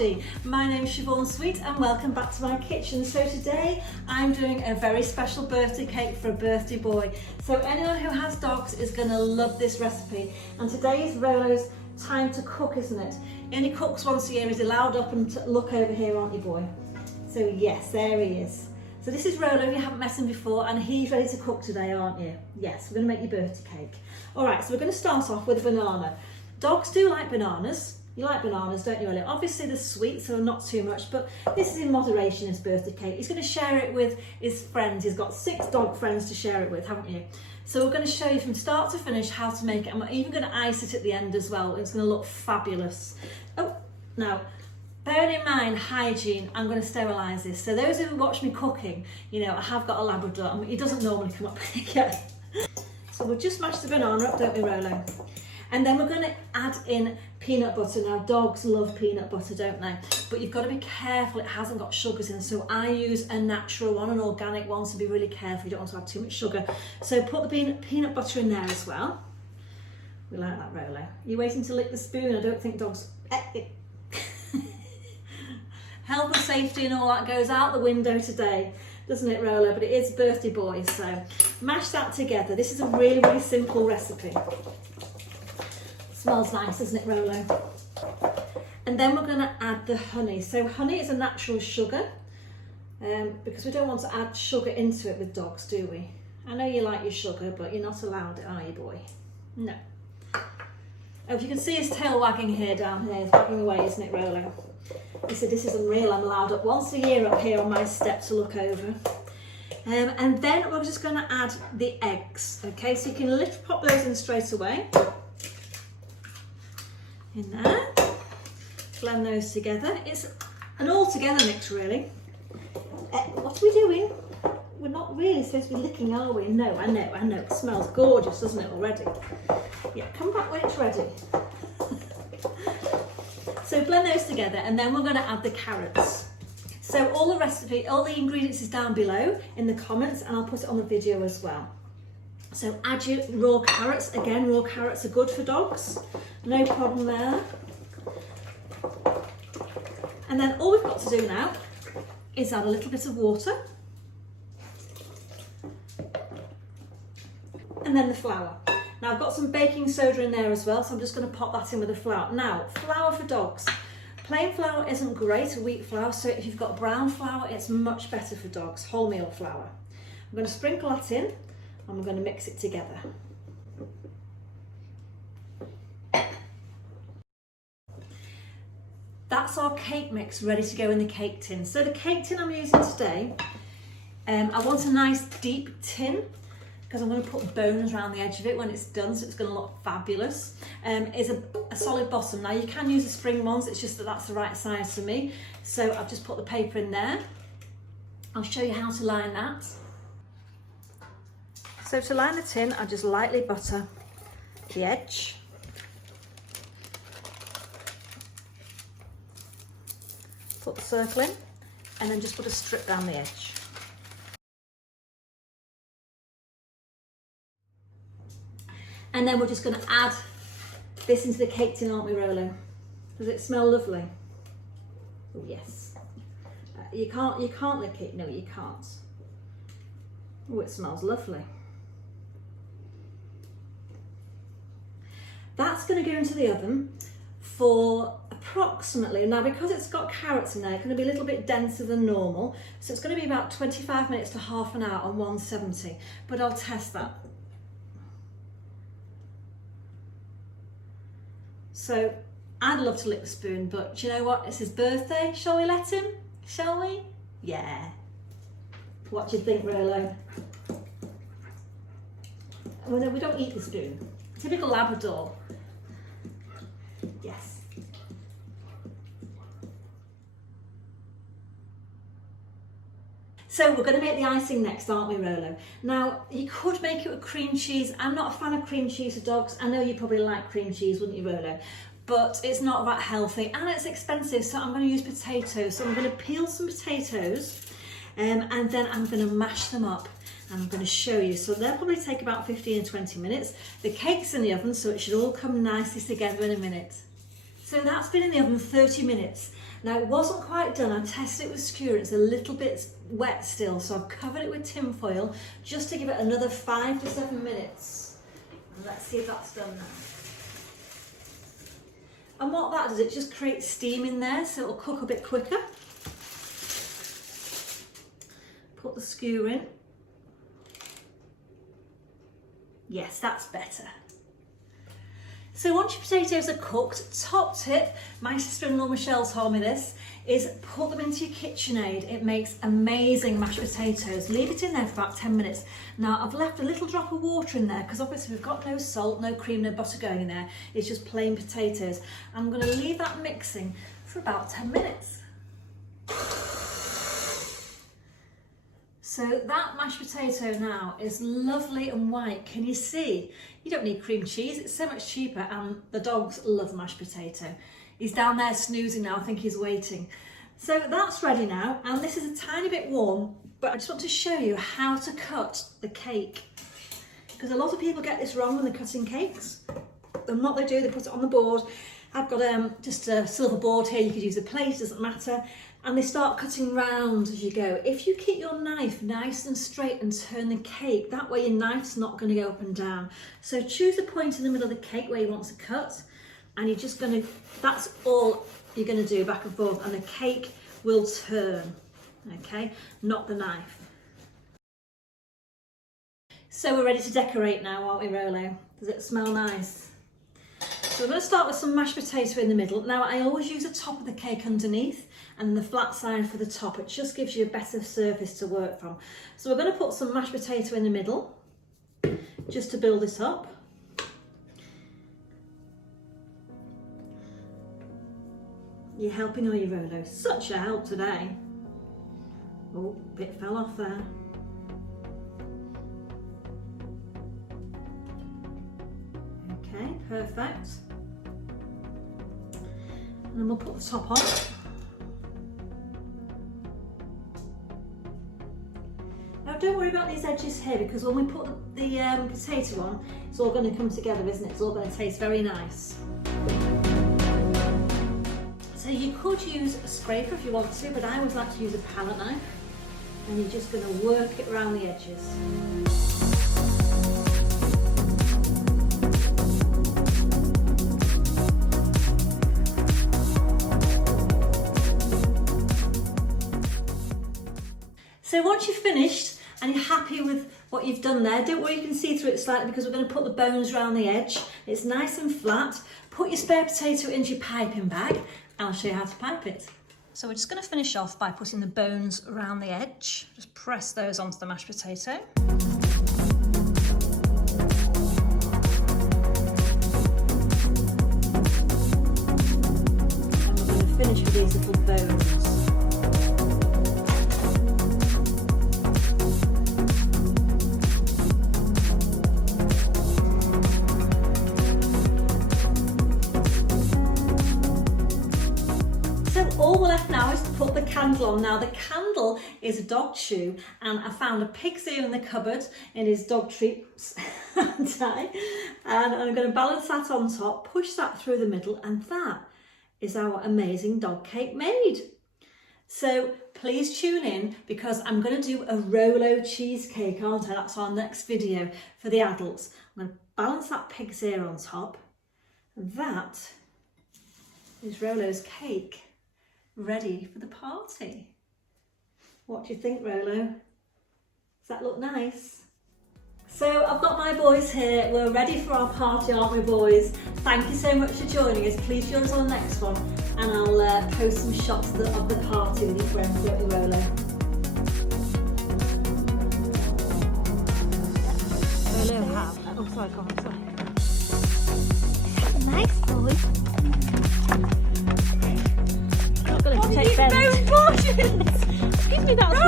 everybody, my name is Siobhan Sweet and welcome back to my kitchen. So today I'm doing a very special birthday cake for a birthday boy. So anyone who has dogs is going to love this recipe, and today is Rolo's time to cook, isn't it? He only cooks once a year. He's allowed up and look over here, aren't you, boy? So yes, there he is. So this is Rolo, you haven't met him before, and he's ready to cook today, aren't you? Yes, we're going to make your birthday cake. Alright, so we're going to start off with a banana. Dogs do like bananas. You like bananas, don't you, Elliot? Obviously they're sweet, so not too much, but this is in moderation, his birthday cake. He's going to share it with his friends. He's got 6 dog friends to share it with, haven't you? So we're going to show you from start to finish how to make it. I'm even going to ice it at the end as well. It's going to look fabulous. Oh, now, bearing in mind hygiene, I'm going to sterilise this. So those who watch me cooking, you know, I have got a Labrador, and he doesn't normally come up here. So we'll just mash the banana up, don't we, Rolo? And then we're going to add in peanut butter. Now, dogs love peanut butter, don't they? But you've got to be careful, it hasn't got sugars in. So I use a natural one, an organic one, so be really careful. You don't want to add too much sugar. So put the peanut butter in there as well. We like that, Rolo. You're waiting to lick the spoon. I don't think dogs... Health and safety and all that goes out the window today, doesn't it, Rolo? But it is birthday boy, so mash that together. This is a really, really simple recipe. Smells nice, doesn't it, Rolo? And then we're going to add the honey. So honey is a natural sugar, because we don't want to add sugar into it with dogs, do we? I know you like your sugar, but you're not allowed it, are you, boy? No. Oh, if you can see his tail wagging here down here, it's wagging away, isn't it, Rolo? He said, this isn't real, I'm allowed up once a year up here on my step to look over. And then we're just going to add the eggs. Okay, so you can pop those in straight away. In there. Blend those together. It's an all-together mix, really. What are we doing? We're not really supposed to be licking, are we? No, I know. It smells gorgeous, doesn't it, already? Yeah, come back when it's ready. So blend those together, and then we're going to add the carrots. So all the recipe, all the ingredients is down below in the comments, and I'll put it on the video as well. So add your raw carrots. Again, raw carrots are good for dogs. No problem there. And then all we've got to do now is add a little bit of water. And then the flour. Now I've got some baking soda in there as well, so I'm just going to pop that in with the flour. Now, flour for dogs. Plain flour isn't great, wheat flour, so if you've got brown flour, it's much better for dogs, wholemeal flour. I'm going to sprinkle that in, and we're going to mix it together. That's our cake mix ready to go in the cake tin. So the cake tin I'm using today, I want a nice deep tin, because I'm going to put bones around the edge of it when it's done, so it's going to look fabulous. Is a solid bottom. Now you can use the spring ones, it's just that that's the right size for me. So I've just put the paper in there. I'll show you how to line that. So to line the tin, I just lightly butter the edge. Put the circle in, and then just put a strip down the edge. And then we're just going to add this into the cake tin, aren't we, Rolo? Does it smell lovely? Oh yes. You can't lick it. No, you can't. Oh, it smells lovely. That's going to go into the oven for approximately, now because it's got carrots in there, it's going to be a little bit denser than normal, so it's going to be about 25 minutes to half an hour on 170, but I'll test that. So I'd love to lick the spoon, but do you know what? It's his birthday. Shall we let him? Shall we? Yeah. What do you think, Rolo? Well, no, we don't eat the spoon. Typical Labrador. Yes. So we're going to make the icing next, aren't we, Rolo? Now, you could make it with cream cheese. I'm not a fan of cream cheese for dogs. I know you probably like cream cheese, wouldn't you, Rolo? But it's not that healthy and it's expensive, so I'm going to use potatoes. So I'm going to peel some potatoes, and then I'm going to mash them up. And I'm going to show you. So they'll probably take about 15 or 20 minutes. The cake's in the oven, so it should all come nicely together in a minute. So that's been in the oven 30 minutes. Now it wasn't quite done, I tested it with skewer, it's a little bit wet still, so I've covered it with tin foil just to give it another 5 to 7 minutes. And let's see if that's done now. And what that does, it just creates steam in there, so it'll cook a bit quicker. Put the skewer in. Yes, that's better. So once your potatoes are cooked, top tip, my sister-in-law Michelle told me this, is put them into your KitchenAid. It makes amazing mashed potatoes. Leave it in there for about 10 minutes. Now I've left a little drop of water in there because obviously we've got no salt, no cream, no butter going in there. It's just plain potatoes. I'm going to leave that mixing for about 10 minutes. So that mashed potato now is lovely and white. Can you see? You don't need cream cheese, it's so much cheaper, and the dogs love mashed potato. He's down there snoozing now, I think he's waiting. So that's ready now, and this is a tiny bit warm, but I just want to show you how to cut the cake. Because a lot of people get this wrong when they're cutting cakes. And what they do, they put it on the board. I've got just a silver board here, you could use a plate, doesn't matter. And they start cutting round as you go. If you keep your knife nice and straight and turn the cake, that way your knife's not going to go up and down. So choose a point in the middle of the cake where you want to cut, and you're just going to, that's all you're going to do, back and forth, and the cake will turn, okay, not the knife. So we're ready to decorate now, aren't we, Rolo? Does it smell nice? So we're going to start with some mashed potato in the middle. Now I always use the top of the cake underneath and the flat side for the top. It just gives you a better surface to work from. So we're going to put some mashed potato in the middle just to build it up. You're helping, are you, Rolo? Such a help today. Oh, bit fell off there. Okay, perfect. And then we'll put the top on. Now don't worry about these edges here, because when we put the potato on, it's all going to come together, isn't it? It's all going to taste very nice. So you could use a scraper if you want to, but I always like to use a palette knife, and you're just going to work it around the edges. So once you've finished and you're happy with what you've done there, don't worry, you can see through it slightly because we're going to put the bones around the edge. It's nice and flat. Put your spare potato into your piping bag and I'll show you how to pipe it. So we're just going to finish off by putting the bones around the edge. Just press those onto the mashed potato. And we're going to finish with these little bones. All we're left now is to put the candle on. Now the candle is a dog chew, and I found a pig's ear in the cupboard in his dog treats and I'm going to balance that on top, push that through the middle, and that is our amazing dog cake made. So please tune in because I'm going to do a Rolo cheesecake, aren't I? That's our next video for the adults. I'm going to balance that pig's ear on top. That is Rolo's cake, ready for the party. What do you think, Rolo? Does that look nice? So I've got my boys here. We're ready for our party, aren't we, boys? Thank you so much for joining us. Please join us on the next one, and I'll post some shots of the party with your friends, won't you, Rolo? Rolo, have. Oh, sorry, go on, sorry. Nice, boys. Take Ben. Excuse me, that's